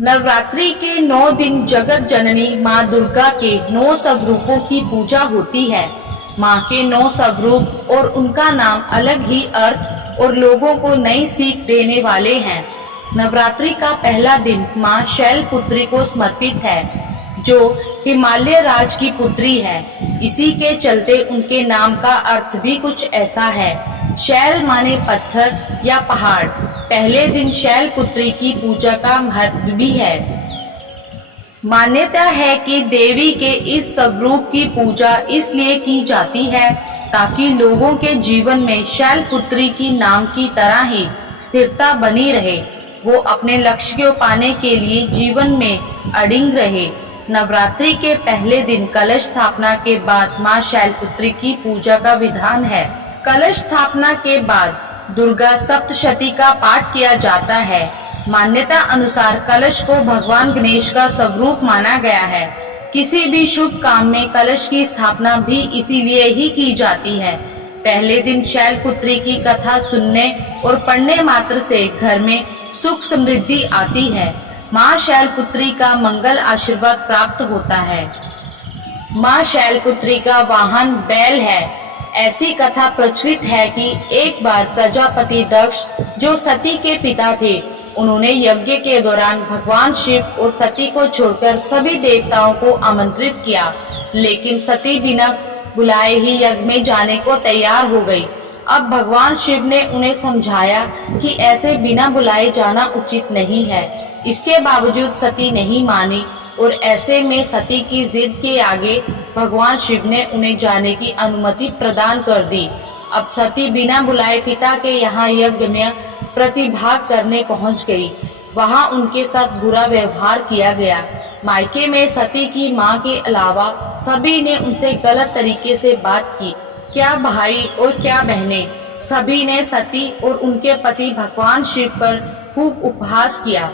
नवरात्रि के 9 दिन जगत जननी माँ दुर्गा के 9 स्वरूपों की पूजा होती है। माँ के 9 स्वरूप और उनका नाम अलग ही अर्थ और लोगों को नई सीख देने वाले हैं। नवरात्रि का पहला दिन माँ शैलपुत्री को समर्पित है, जो हिमालय राज की पुत्री है। इसी के चलते उनके नाम का अर्थ भी कुछ ऐसा है। शैल माने पत्थर या पहाड़। पहले दिन शैलपुत्री की पूजा का महत्व भी है। मान्यता है कि देवी के इस स्वरूप की पूजा इसलिए की जाती है ताकि लोगों के जीवन में शैलपुत्री की नाम की तरह ही स्थिरता बनी रहे, वो अपने लक्ष्य को पाने के लिए जीवन में अडिग रहे। नवरात्रि के पहले दिन कलश स्थापना के बाद मां शैलपुत्री की पूजा का विधान है। कलश स्थापना के बाद दुर्गा सप्तशती का पाठ किया जाता है। मान्यता अनुसार कलश को भगवान गणेश का स्वरूप माना गया है। किसी भी शुभ काम में कलश की स्थापना भी इसीलिए ही की जाती है। पहले दिन शैलपुत्री की कथा सुनने और पढ़ने मात्र से घर में सुख समृद्धि आती है। माँ शैलपुत्री का मंगल आशीर्वाद प्राप्त होता है। माँ शैलपुत्री का वाहन बैल है। ऐसी कथा प्रचलित है कि एक बार प्रजापति दक्ष, जो सती के पिता थे, उन्होंने यज्ञ के दौरान भगवान शिव और सती को छोड़कर सभी देवताओं को आमंत्रित किया, लेकिन सती बिना बुलाए ही यज्ञ में जाने को तैयार हो गई। अब भगवान शिव ने उन्हें समझाया कि ऐसे बिना बुलाए जाना उचित नहीं है। इसके बावजूद सती नहीं मानी और ऐसे में सती की जिद के आगे भगवान शिव ने उन्हें जाने की अनुमति प्रदान कर दी। अब सती बिना बुलाए पिता के यहाँ यज्ञ में प्रतिभाग करने पहुँच गई। वहाँ उनके साथ बुरा व्यवहार किया गया। मायके में सती की माँ के अलावा सभी ने उनसे गलत तरीके से बात की। क्या भाई और क्या बहनें, सभी ने सती और उनके पति भगवान शिव पर खूब उपहास किया।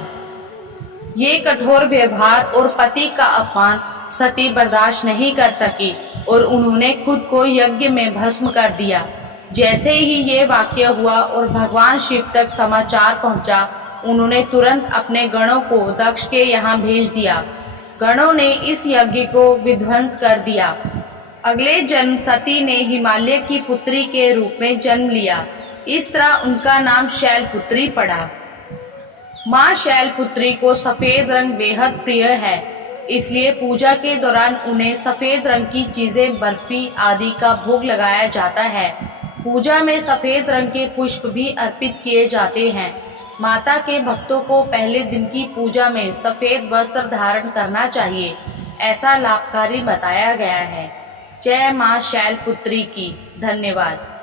ये कठोर व्यवहार और पति का अपमान सती बर्दाश्त नहीं कर सकी और उन्होंने खुद को यज्ञ में भस्म कर दिया। जैसे ही ये वाक्य हुआ और भगवान शिव तक समाचार पहुंचा, उन्होंने तुरंत अपने गणों को दक्ष के यहाँ भेज दिया। गणों ने इस यज्ञ को विध्वंस कर दिया। अगले जन्म सती ने हिमालय की पुत्री के रूप में जन्म लिया। इस तरह उनका नाम शैलपुत्री पड़ा। माँ शैलपुत्री को सफेद रंग बेहद प्रिय है, इसलिए पूजा के दौरान उन्हें सफेद रंग की चीजें, बर्फी आदि का भोग लगाया जाता है। पूजा में सफेद रंग के पुष्प भी अर्पित किए जाते हैं। माता के भक्तों को पहले दिन की पूजा में सफेद वस्त्र धारण करना चाहिए, ऐसा लाभकारी बताया गया है। जय माँ शैलपुत्री की। धन्यवाद।